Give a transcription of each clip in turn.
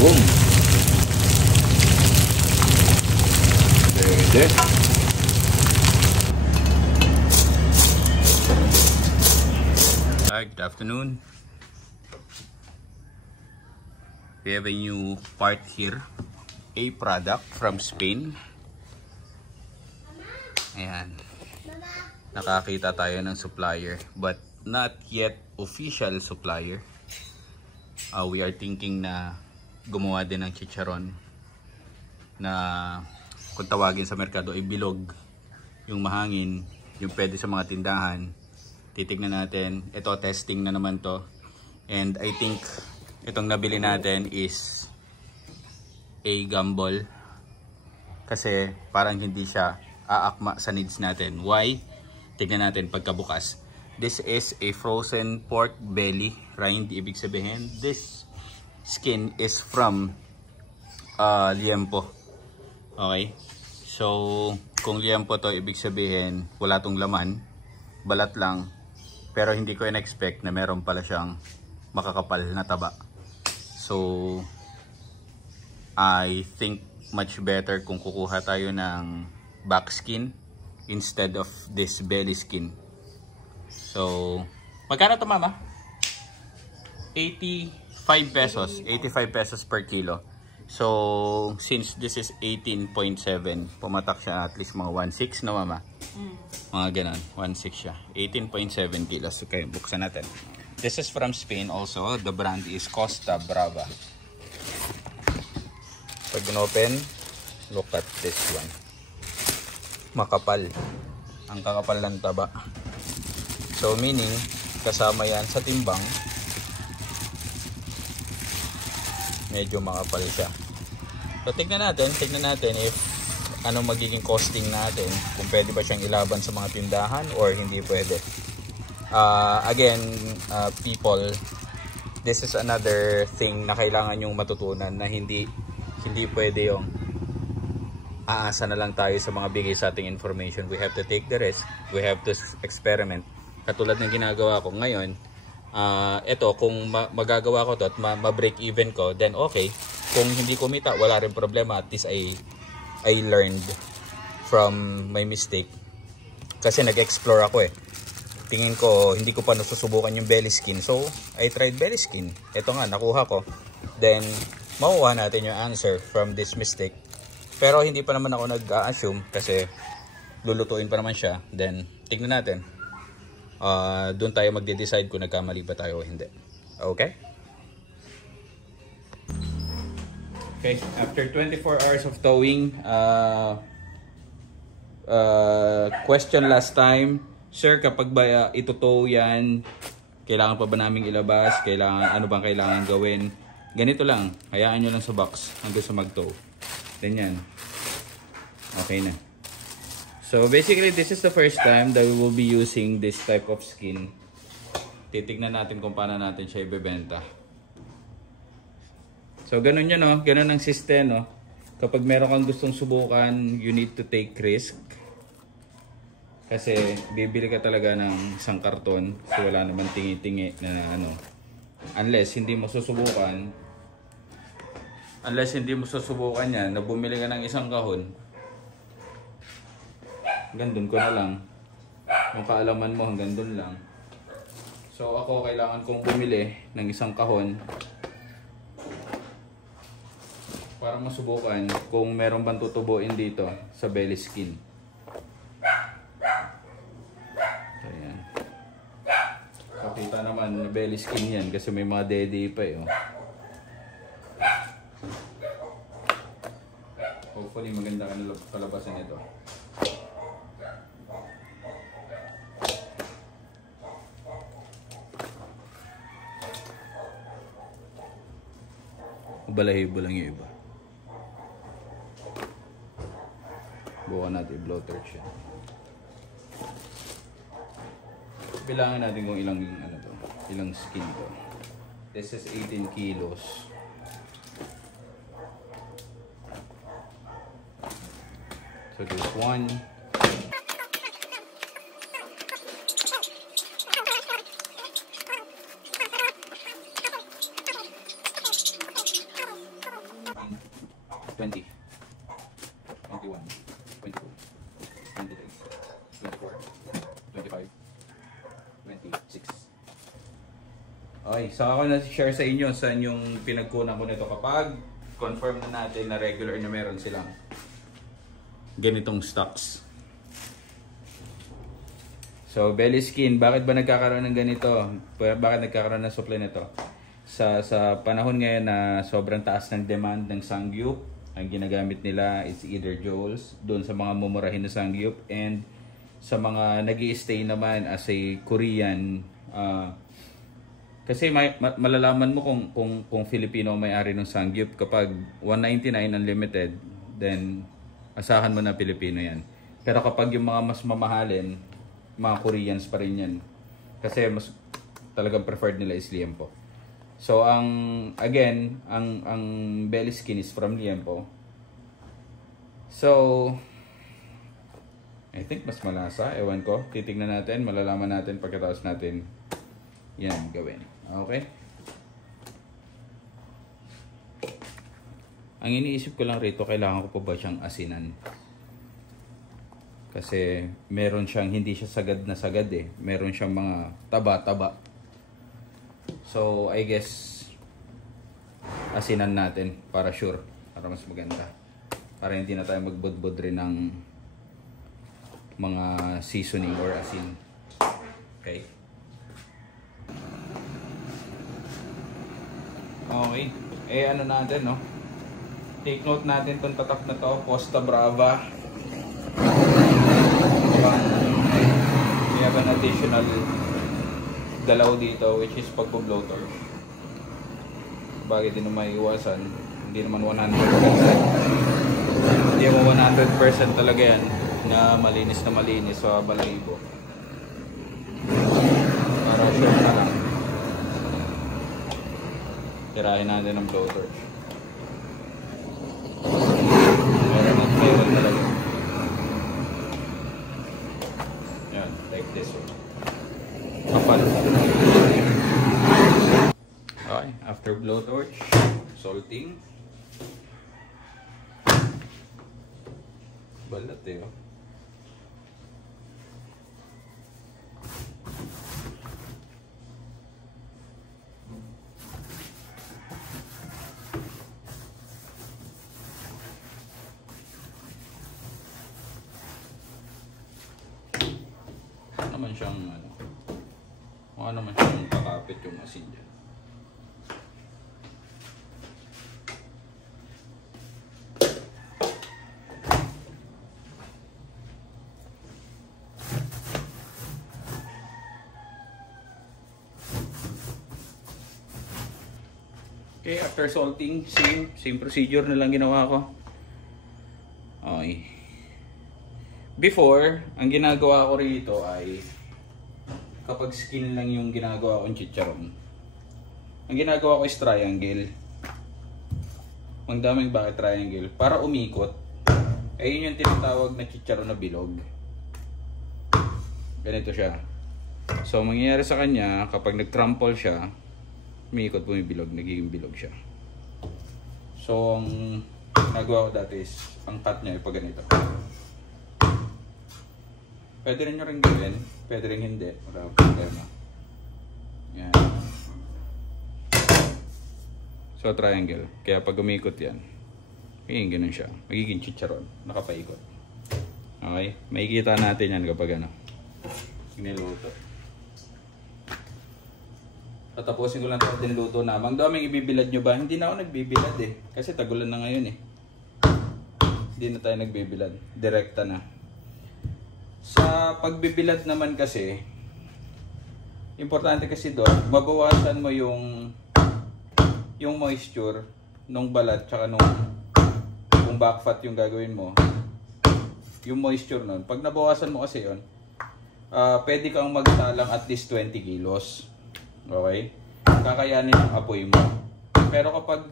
Boom! Pwede. Hi, good afternoon. We have a new part here. A product from Spain. Ayan. Nakakita tayo ng supplier, but not yet official supplier. We are thinking na gumawa din ng chicharon na kung tawagin sa merkado ay bilog, yung mahangin, yung pwede sa mga tindahan. Titignan natin. Ito, testing na naman to, and I think itong nabili natin is a gamble kasi parang hindi siya aakma sa needs natin. Why? Tignan natin pagkabukas. This is a frozen pork belly rind. Ibig sabihin, this skin is from liempo. Okay? So, kung liempo to, ibig sabihin, wala tong laman, balat lang. Pero hindi ko in-expect na meron pala siyang makakapal na taba. So, I think much better kung kukuha tayo ng back skin instead of this belly skin. So, magkano to, mama? 85 pesos. 85 pesos per kilo. So, since this is 18.7, pumatak siya at least mga 1.6 na, mama? Mga ganon. 1.6 siya. 18.7 kilos. Okay, buksan natin. This is from Spain also. The brand is Costa Brava. Pag in-open, look at this one. Makapal. Ang kakapal ng taba. So, meaning, kasama yan sa timbang, medyo makapal siya. So, tignan natin if ano magiging costing natin, kung pwede ba siyang ilaban sa mga tindahan or hindi pwede. Again, people, this is another thing na kailangan yung matutunan, na hindi pwede yung aasa na lang tayo sa mga bigay sa ating information. We have to take the risk. We have to experiment. Katulad ng ginagawa ko ngayon, ito, kung magagawa ko to at ma-break even ko, then okay. Kung hindi kumita, wala rin problema. At least I learned from my mistake. Kasi nag-explore ako eh. Tingin ko, hindi ko pa nasusubukan yung belly skin. So, I tried belly skin. Ito nga, nakuha ko. Then, makuha natin yung answer from this mistake. Pero hindi pa naman ako nag-assume kasi lulutuin pa naman siya. Then, tignan natin. Doon tayo magde-decide kung nagkamali ba tayo o hindi. Okay? Okay, after 24 hours of towing, question last time, sir, kapag ba ito-tow yan, kailangan pa ba naming ilabas? Ano bang kailangan gawin? Ganito lang, hayaan nyo lang sa box hanggang sa mag-tow. Ganyan. Okay na. So basically, this is the first time that we will be using this type of skin. Titignan natin kung paano natin siya ibebenta. So ganun yun, no? Ganun ang system, no? Kapag meron kang gustong subukan, you need to take risk. Kasi bibili ka talaga ng isang karton, so wala naman tingi-tingi na ano. Unless hindi mo susubukan yan, na bumili ka ng isang kahon, hanggang dun ko na lang. Yung kaalaman mo hanggang dun lang. So ako, kailangan kong bumili ng isang kahon para masubukan kung meron bang tutubuin dito sa belly skin. Ayan. Pakita naman na belly skin yan kasi may mga dede pa eh. Oh. Hopefully maganda ka na kalabasan ito. Balahibo lang yung iba. Bukan natin i-blowtorch siya. Bilangan natin kung ilang ilang skin to. This is 18 kilos. So there's one. 20, 21, 22, 23, 24, 25, 26. Okay, so ako na-share sa inyo saan yung pinagkunan ko nito kapag confirm na natin na regular na meron silang ganitong stocks. So, belly skin, bakit ba nagkakaroon ng ganito? Bakit nagkakaroon ng supply nito? Sa panahon ngayon na sobrang taas ng demand ng Sangyup, ang ginagamit nila is either Joel's, doon sa mga mumurahin na Sangyup, and sa mga nag-i-stay naman as a Korean. Kasi malalaman mo kung Filipino may-ari ng Sangyup kapag 199 unlimited, then asahan mo na Pilipino yan. Pero kapag yung mga mas mamahalin, mga Koreans pa rin yan. Kasi mas talagang preferred nila is Liempo. So ang belly skin is from Liempo. So I think mas malasa, ewan ko. Titignan natin, malalaman natin pagkatapos natin yan gawin. Okay? Ang iniisip ko lang rito, kailangan ko pa ba siyang asinan? Kasi meron siyang, hindi siya sagad na sagad eh. Meron siyang mga taba-taba. So, I guess, asinan natin para sure. Para mas maganda. Para hindi na tayo magbudbud rin ng mga seasoning or asin. Okay. Okay. Eh, ano natin, no? Take note natin itong tatak na to. Costa Brava. We have an additional dalaw dito, which is pagpo-blowtorch. Bagay din na maiiwasan. Hindi naman 100%. Hindi mo 100% talaga yan na malinis sa balahibo. Para sure na lang. Tirahin natin ang blowtorch. Meron talaga. Yan, like this one. Kapal. Okay, after blowtorch, salting. Balat eh, oh. Naman siyang ano naman siyang kakapit yung asin dyan. Okay, after salting, same procedure na lang ginawa ko. Okay. Before, ang ginagawa ko rito ay kapag skin lang yung ginagawa kong chicharon. Ang ginagawa ko is triangle. Ang daming bakit triangle? Para umikot. Ayun yung tinatawag na chicharon na bilog. Ganito siya. So, mangyayari sa kanya, kapag nag-crumple siya, umikot, bumibilog, nagiging bilog siya. So, ang ginagawa ko dati is, ang cut niya ay pag ganito. Pwede rin nyo rin gawin, pwede rin hindi, wala problema. Yan. So, triangle. Kaya pag umikot yan, magiging ganun siya. Magiging chicharon, nakapaikot. Okay? Makikita natin yan kapag ano, niluto. Tatapusin ko lang ito din luto na. Ang daming ibibilad nyo ba? Hindi na ako nagbibilad eh. Kasi tagulan na ngayon eh. Hindi na tayo nagbibilad. Direkta na. Sa pagbibilad naman kasi, importante kasi doon, mabawasan mo yung moisture nung balat tsaka kung back fat yung gagawin mo. Yung moisture nun. Pag nabawasan mo kasi yun, pwede kang magtalang at least 20 kilos. Okay? Kakayanin ang apoy mo. Pero kapag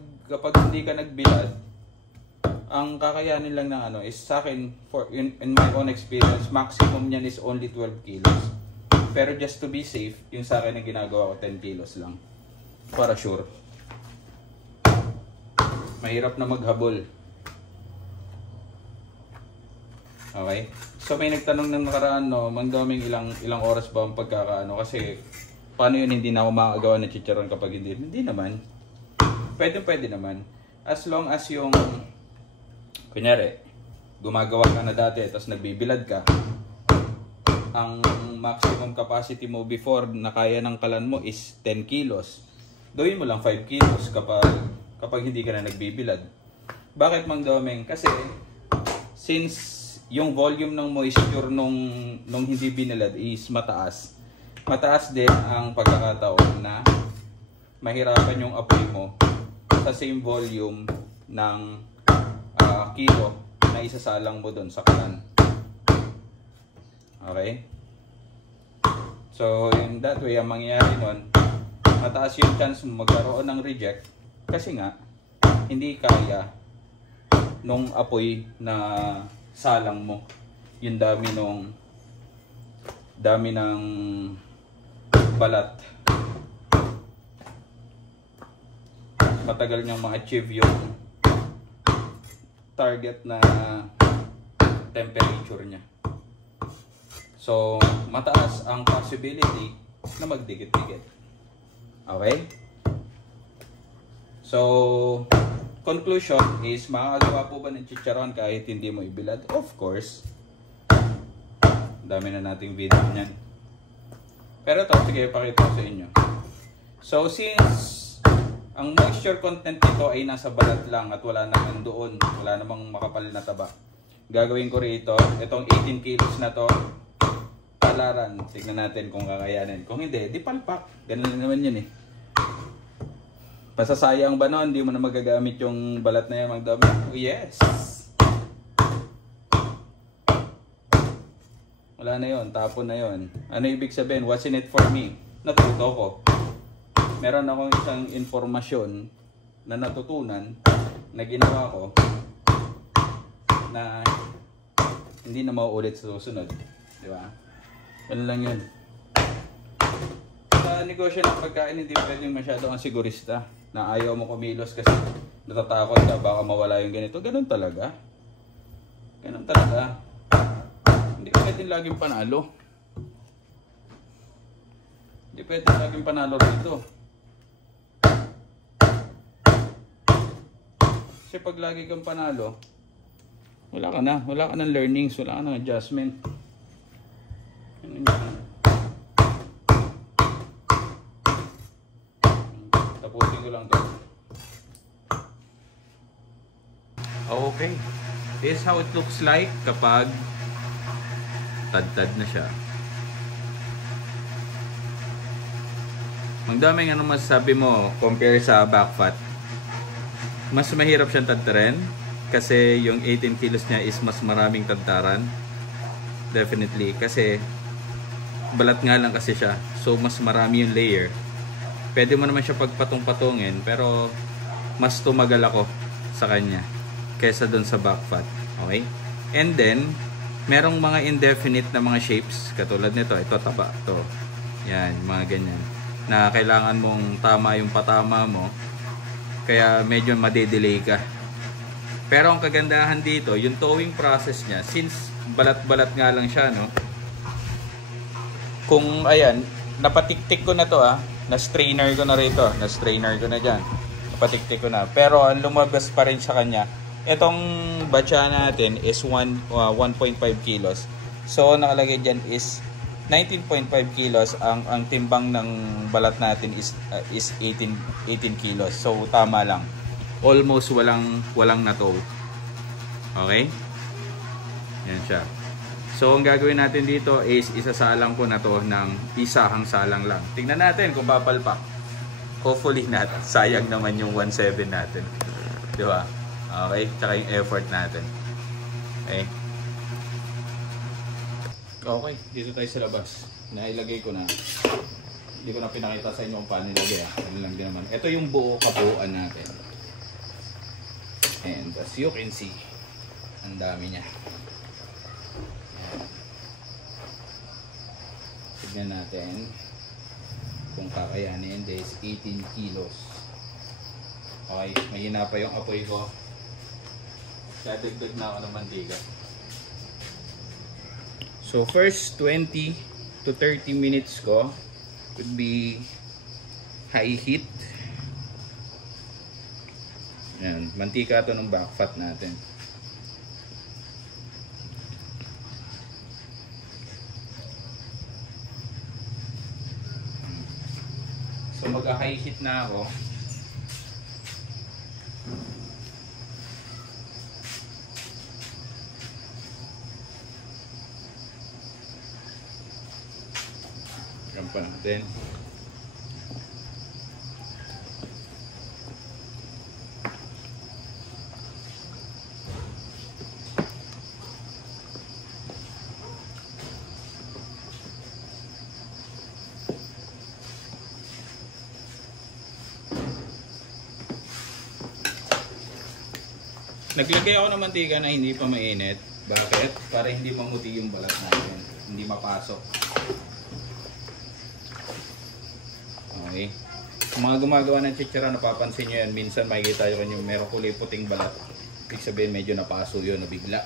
hindi ka nagbilad, ang kakayanin lang ng ano is sa akin, in my own experience, maximum niyan is only 12 kilos. Pero just to be safe, yung sa akin na ginagawa ko 10 kilos lang. Para sure. Mahirap na maghabol Okay? So may nagtanong ng nakaraan, no, Mang Doming, ilang oras ba ang pagkakaano? Kasi paano yun hindi na ako makagawa ng chicharon kapag hindi? Hindi naman. Pwede naman. As long as yung, kunyari, gumagawa ka na dati tapos nagbibilad ka, ang maximum capacity mo before na kaya ng kalan mo is 10 kilos. Gawin mo lang 5 kilos kapag hindi ka na nagbibilad. Bakit, Mang Doming? Kasi since yung volume ng moisture nung hindi binilad is mataas din ang pagkakataon na mahirapan yung apoy mo sa same volume ng kilo na isasalang mo doon sa kalan. Okay? So, in that way, ang mangyayari nun, mataas yung chance mo magkaroon ng reject kasi nga, hindi kaya nung apoy na salang mo. Yung dami ng balat. Matagal niyang ma-achieve yung target na temperature niya. So, mataas ang possibility na magdikit-dikit. Okay? So, conclusion is, makakagawa po ba ng chicharon kahit hindi mo ibilad? Of course. Dami na nating video niyan. Pero ito, sige, ipakita ko sa inyo. So, since ang moisture content nito ay nasa balat lang at wala naman doon, wala namang makapal na taba, gagawin ko rito, itong 18 kilos na to, palaran. Tignan natin kung kakayanin. Kung hindi, di palpak. Ganun naman yun eh. Pasasayang ba nun? Hindi mo na magagamit yung balat na yan, Mang Doming? Oh, yes! Wala na yun. Tapon na yun. Ano ibig sabihin? What's in it for me? Natuto ko. Meron akong isang informasyon na natutunan na ginawa ko na hindi na mauulit sa susunod. Di ba? Ano lang yun. Sa negosyo ng pagkain, hindi pwedeng masyado ang sigurista na ayaw mo kumilos kasi natatakot ka baka mawala yung ganito. Ganun talaga. Ganun talaga. Hindi pwedeng laging panalo. Hindi pwedeng laging panalo rito. Kasi pag lagi kang panalo, wala ka ng learnings, wala ka ng adjustment. Ganun yun. Tapusin ko lang to. Okay. This is how it looks like kapag tad-tad na siya. Mang Doming, ano masasabi mo compare sa back fat? Mas mahirap siyang tadtarin kasi yung 18 kilos niya is mas maraming tadtaran. Definitely. Kasi balat nga lang kasi siya. So mas marami yung layer. Pwede mo naman siya pagpatong-patungin pero mas tumagal ako sa kanya kaysa dun sa back fat. Okay? And then, merong mga indefinite na mga shapes katulad nito. Ito taba. Ito. Yan. Mga ganyan. Na kailangan mong tama yung patama mo. Kaya medyo madedelay ka. Pero ang kagandahan dito, yung towing process niya, since balat-balat nga lang siya, no? Kung, ayan, napatiktik ko na to, na-strainer ko na rito. Na-strainer ko na dyan. Napatiktik ko na. Pero ang lumabas pa rin sa kanya, itong batcha natin is 1.5 kilos. So, nakalagay dyan is 19.5 kilos. Ang timbang ng balat natin is 18 kilos. So, tama lang. Almost walang natow. Okay? Yan siya. So, ang gagawin natin dito is isasalang ko na to ng isahang salang lang. Tingnan natin kung papalpak. Hopefully not. Sayang naman yung 1.7 natin. Di ba? Okay? Tsaka yung effort natin. Okay? Okay. Dito tayo sa labas. Nailagay ko na. Hindi ko na pinakita sa inyo kung paano nilagay. Ano lang din naman. Ito yung buo kabuuan natin. And as you can see, ang dami niya. Tignan natin kung kakayanin. There is 18 kilos. Okay, mahina pa yung apoy ko. Dadagdag na ako ng mantika. So first 20 to 30 minutes ko would be high heat. Yan, mantika to ng back fat natin. So mag-high heat na ako. Pa natin. Naglagay ako ng mantika na hindi pa mainit. Bakit? Para hindi mamuti yung balat natin. Hindi mapasok. Okay. Kung mga gumagawa ng chicharon, napapansin nyo yan. Minsan makikita nyo yung meron kulay puting balat. Ibig sabihin medyo napaso yun, nabigla.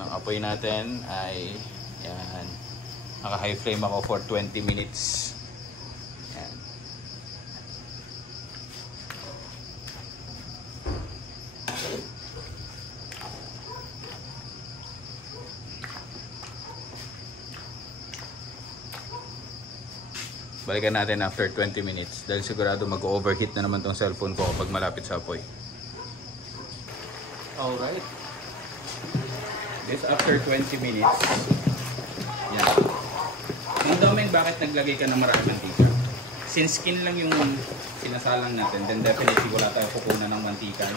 Ang apoy natin ay yan. Naka-high flame ako for 20 minutes. Yan. Balikan natin after 20 minutes dahil sigurado mag-overheat na naman tong cellphone ko kapag malapit sa apoy. Alright. This after 20 minutes. Yan. Ang daming bakit naglagay ka ng maraming mantika. Since skin lang yung sinasalang natin, then definitely wala tayo kukunan ng mantika.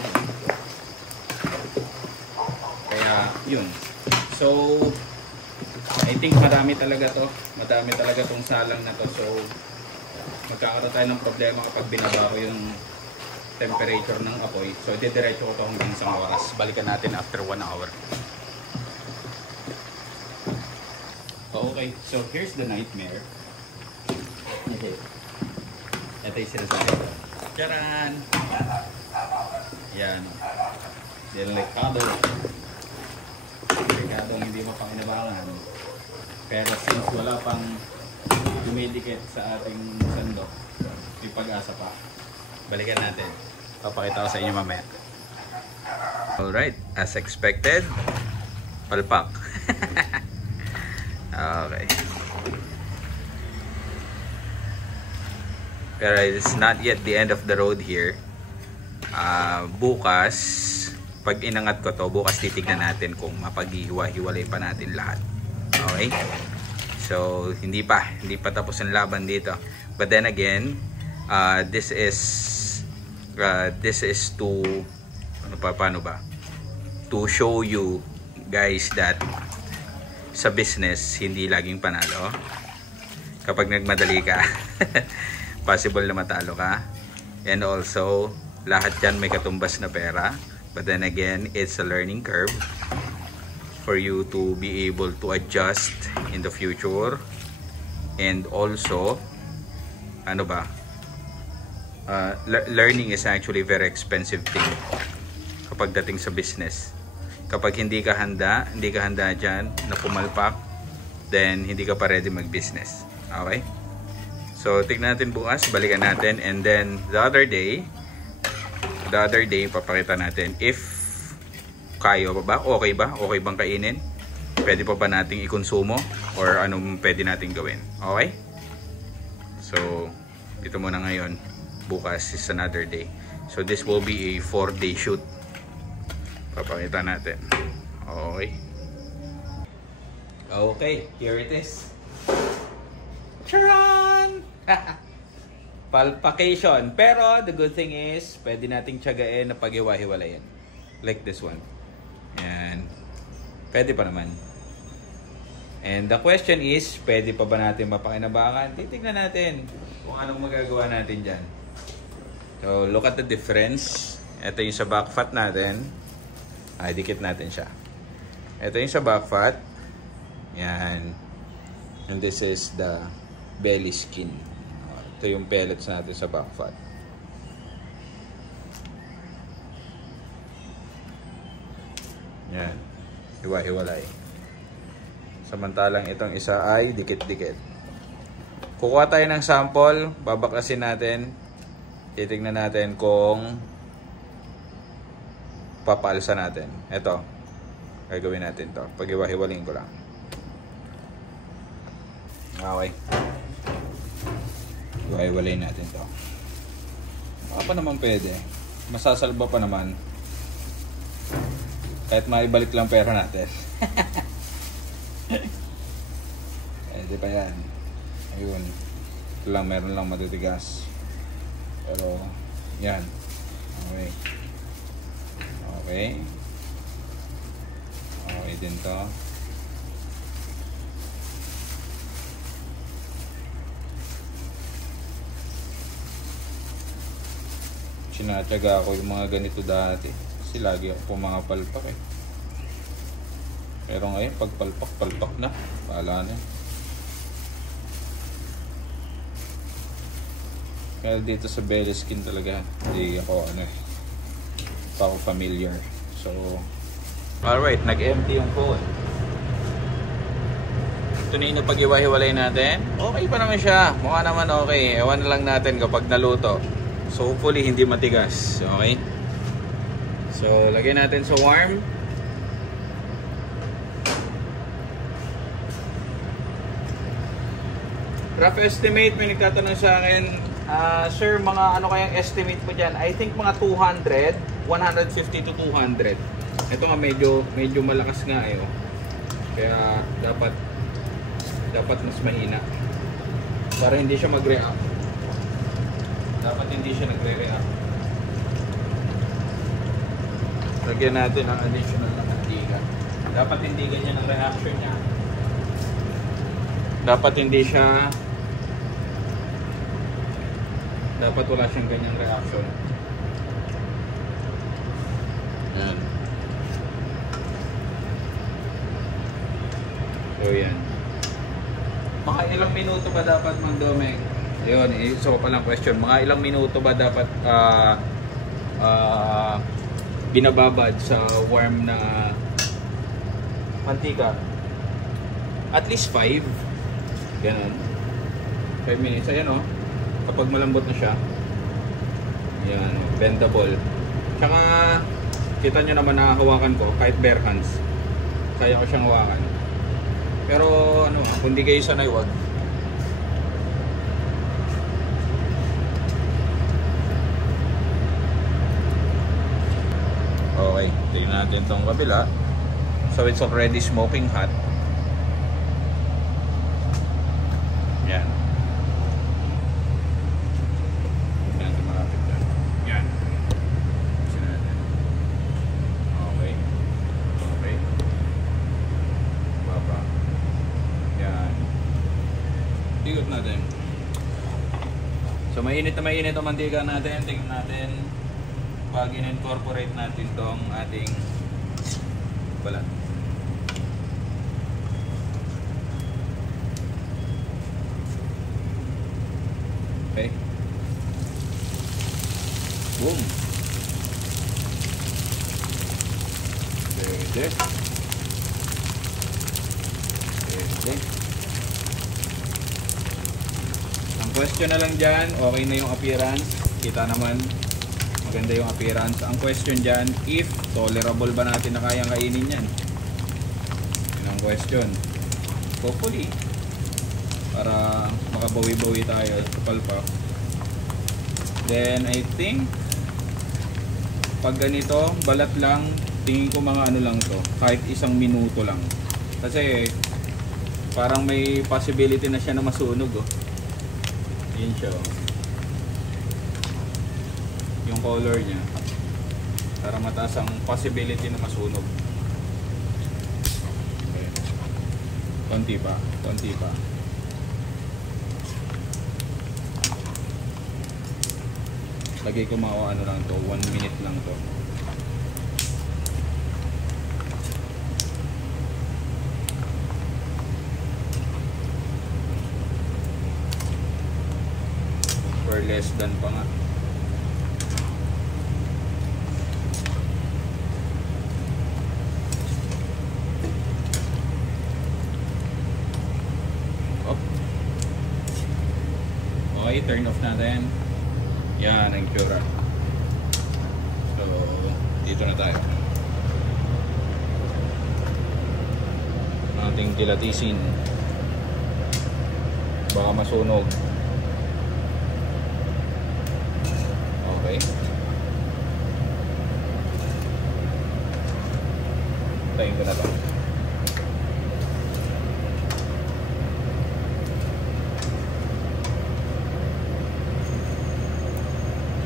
Kaya yun. So I think madami talaga to. Madami talaga tong salang na to. So, magkakaroon tayo ng problema kapag binaba ko yung temperature ng apoy. So, didiretso ko to hanggang isang oras. Balikan natin after 1 hour. Okay, so here's the nightmare. Okay. Ito yung sinasabi ko. Charan! Yan. Delikado. Delikadong hindi mapakinabangan. Pero since wala pang dumidikit sa ating sandok, may pag-asa pa. Balikan natin. Papakita ko sa inyo mamaya. Alright, as expected, palpak. Okay. Pero it's not yet the end of the road here. Bukas, pag inangat ko to, bukas titignan natin kung mapaghihiwa-hiwalay pa natin lahat. Okay? So, hindi pa tapos ang laban dito. But then again, this is to paano ba? To show you guys that sa business hindi laging panalo. Kapag nagmadali ka, possible na matalo ka. And also, lahat yan may katumbas na pera. But then again, it's a learning curve for you to be able to adjust in the future. And also, ano ba? Learning is actually a very expensive thing kapag dating sa business. Kapag hindi ka handa dyan na pumalpak, then hindi ka pa ready mag-business. Okay? So, tignan natin bukas, balikan natin. And then, the other day, papakita natin if kaya pa ba? Okay ba? Okay bang kainin? Pwede pa ba nating ikonsumo? Or anong pwede nating gawin? Okay? So, dito muna ngayon. Bukas is another day. So, this will be a 4-day shoot. Papakita natin. Okay. Okay, here it is. Charan! Palpation. Pero, the good thing is, pwede nating tiyagain na pag-iwa-hiwalayan. Like this one. Yan. Pwede pa naman. And the question is, pwede pa ba natin mapakinabangan? Titignan natin kung anong magagawa natin dyan. So, look at the difference. Ito yung sa back fat natin. Ay, dikit natin siya. Ito yung sa back fat. Yan. And this is the belly skin. Ito yung pellets natin sa back fat. Hiwa-hiwalay. Samantalang itong isa ay dikit-dikit. Kukuha tayo ng sample, babaklasin natin. Titignan natin kung papaalsa natin. Ito, gagawin natin to. Pag-hiwa-hiwalin ko lang. Okay. Hiwa-hiwalay natin to. Baka pa naman pwede. Masasalba pa naman. Kahit maibalik lang pera natin. Pwede pa yan. Ayun. Ito lang, meron lang matitigas. Pero, yan. Okay. Okay. Okay din to. Sinatyaga ako yung mga ganito dati. Kasi lagi ako pumangapalpak eh. Pero ngayon, pag palpak na. Paala na. Kaya dito sa belly skin talaga, hindi ako pa ako familiar. So, alright, nag-empty yung phone. Ito na yung pag-iwa-hiwalay natin. Okay pa naman siya. Mukha naman okay. Ewan na lang natin kapag naluto. So, hopefully hindi matigas. Okay? So, lagyan natin sa warm. Rough estimate, may nagtatanong sa akin, sir, mga ano kayang estimate mo dyan? I think mga 200, 150 to 200. Ito nga medyo malakas nga eh. Oh. Kaya dapat mas mahina. Para hindi siya mag-react. Dapat hindi siya nagre-react. Lagyan natin ang additional na mantika. Dapat hindi ganyan ang reaction niya. Dapat hindi siya, dapat wala siyang ganyang reaction. Yan. So yan. Mga ilang minuto ba dapat, Mang Domeng? Yun, so palang question. Mga ilang minuto ba dapat binababad sa warm na mantika? At least 5. Ganun. 5 minutes. Ayan o. Kapag malambot na siya. Ayan. Bendable. Tsaka kita nyo naman na hawakan ko kahit bare hands. Kaya ko siyang hawakan. Pero ano, kung di kayo sanay, wag. Okay. Tingnan natin itong kabila. So it's already smoking hot. Yan. Yan, malapit yan. Yan. Kasi natin. Okay. Okay. Baba. Yan. Ikot natin. So mainit na mainit ang mantika natin. Tingnan natin pag in-incorporate natin tong ating balat. Okay. Boom. Pwede. Pwede. Ang question na lang dyan, okay na yung appearance. Kita naman, maganda yung appearance. Ang question dyan, if tolerable ba natin na kayang kainin yan? Yun ang question. Hopefully. Para makabawi-bawi tayo sa palpak. Then I think pag ganito, balat lang, tingin ko mga ano lang to, kahit 1 minuto lang. Kasi parang may possibility na siya na masunog oh. Yun siya oh. Yung color niya. Para mataas ang possibility na masunog. Okay. Konti pa, konti pa. Lagay ko mga ano lang to, 1 minute lang to. Or less than pa nga. Off. Okay, turn off natin. Yan ang itsura. So, dito na tayo. Ating kilatisin. Baka masunog. Okay. Tayin ko na to.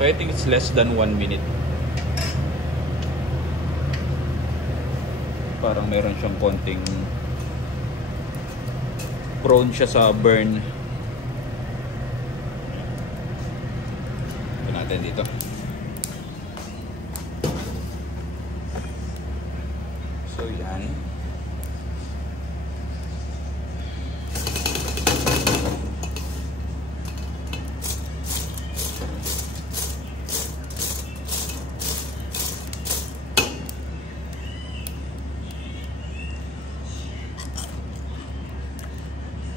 So I think it's less than 1 minute. Parang meron siyang konting prone siya sa burn. Ito natin dito. So yan.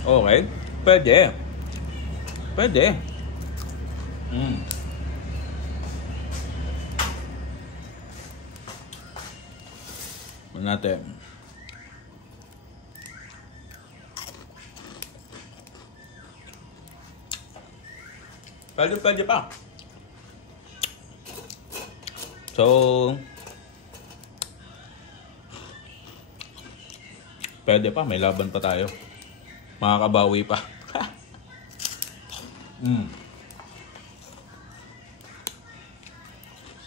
Okay, pwede. Pwede. Natin. Pwede pa. So, pwede pa, may laban pa tayo. Makakabawi pa.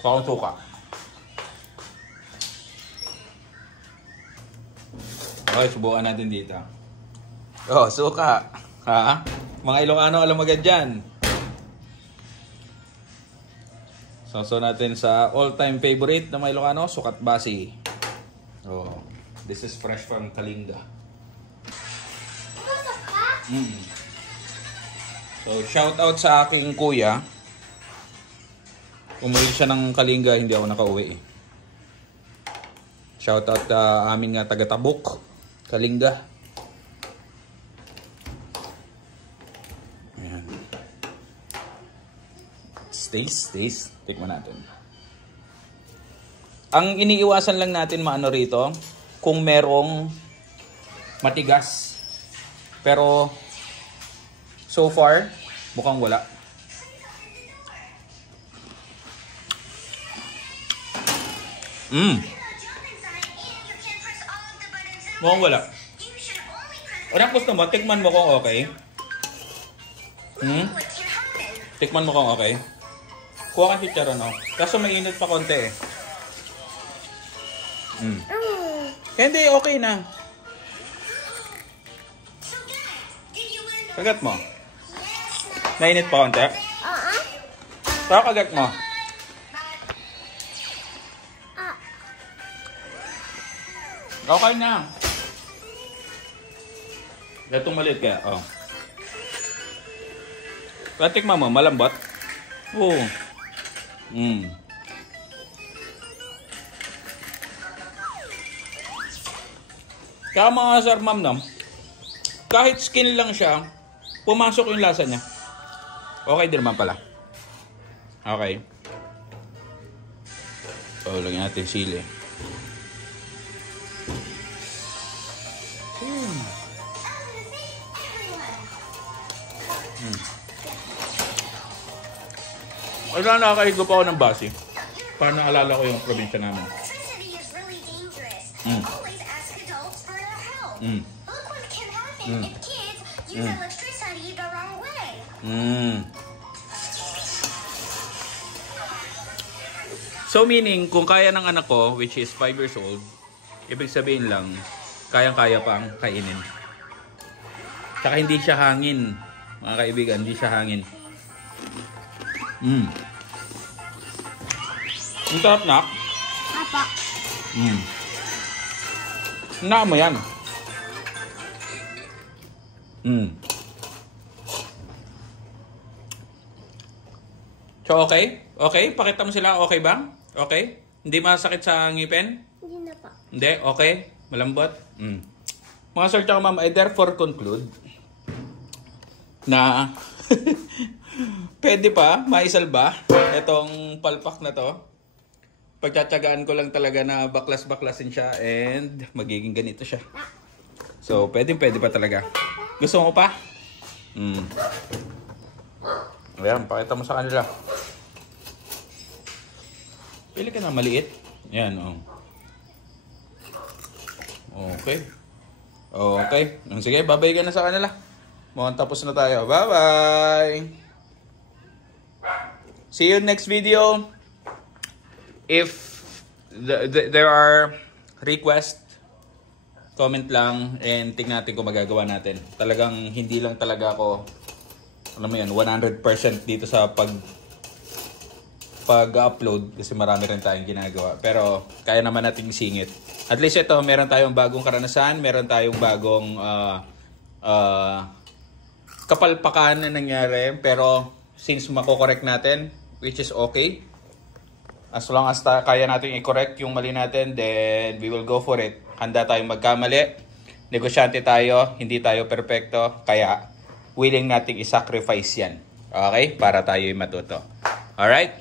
Kakang suka. Okay, subukan natin dito. Oh, suka. Ha? Mga Ilocano, alam agad dyan. So natin sa all-time favorite na mga Ilocano, sukat basi. Oh, this is fresh from Kalinga. So, shout out sa aking kuya. Umuwi siya ng Kalinga, hindi ako nakauwi. Shout out amin nga taga-Tabuk, Kalinga. Ayan. Taste. Tikman natin. Ang iniiwasan lang natin maano rito, kung merong matigas. Pero so far, mukhang wala. Mukhang wala. Anong gusto mo? Tikman mo kung okay. Tikman mo kung okay. Kuha ka chicharon, no? Kaso may init pa konti eh. Kaya hindi, okay na. Kagat mo. Nainit pa konti? Saka kagat mo. Okay na. Gatong maliit kaya. Oh. Tikman mo, malambot. Oo. Kaya mga sir ma'am no, kahit skin lang siya, pumasok yung lasa niya. Okay din naman pala. Okay. So, lagyan natin sili. Wala, nakakahigo pa ako ng basi. Para naalala ko yung probinsya namin. So meaning, kung kaya ng anak ko, which is 5 years old, ibig sabihin lang, kayang-kaya pa ang kainin. Tsaka hindi siya hangin. Mga kaibigan, hindi siya hangin. Ang sarap na. Papa. Na mo yan. So okay? Okay? Pakita mo sila, okay ba? Okay? Hindi masakit sa ngipin? Hindi na pa. Hindi? Okay? Malambot? Mga sir tsaka ma'am, I therefore conclude na pwede pa maisalba itong palpak na to. Pagtsatsagaan ko lang talaga na baklas-baklasin siya and magiging ganito siya. So, pwede pa talaga. Gusto mo pa? Ayan, pakita mo sa kanila. Pili ka na maliit. Ayan, oh. Okay. Okay. Sige, babay ka na sa kanila. Mukhang tapos na tayo. Bye-bye! See you next video. If there are requests, comment lang and tingnan natin kung magagawa natin. Talagang hindi lang talaga ako, alam mo yan, 100% dito sa pag-upload kasi marami rin tayong ginagawa. Pero kaya naman nating isingit. At least ito, meron tayong bagong karanasan, meron tayong bagong kapalpakan na nangyari. Pero since mako-correct natin, which is okay, as long as kaya natin i-correct yung mali natin, then we will go for it. Handa tayong magkamali. Negosyante tayo, hindi tayo perfecto. Kaya willing nating i-sacrifice yan. Okay? Para tayo matuto. Alright?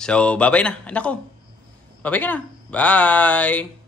So, bye-bye na. Anak ko. Bye-bye ka na. Bye!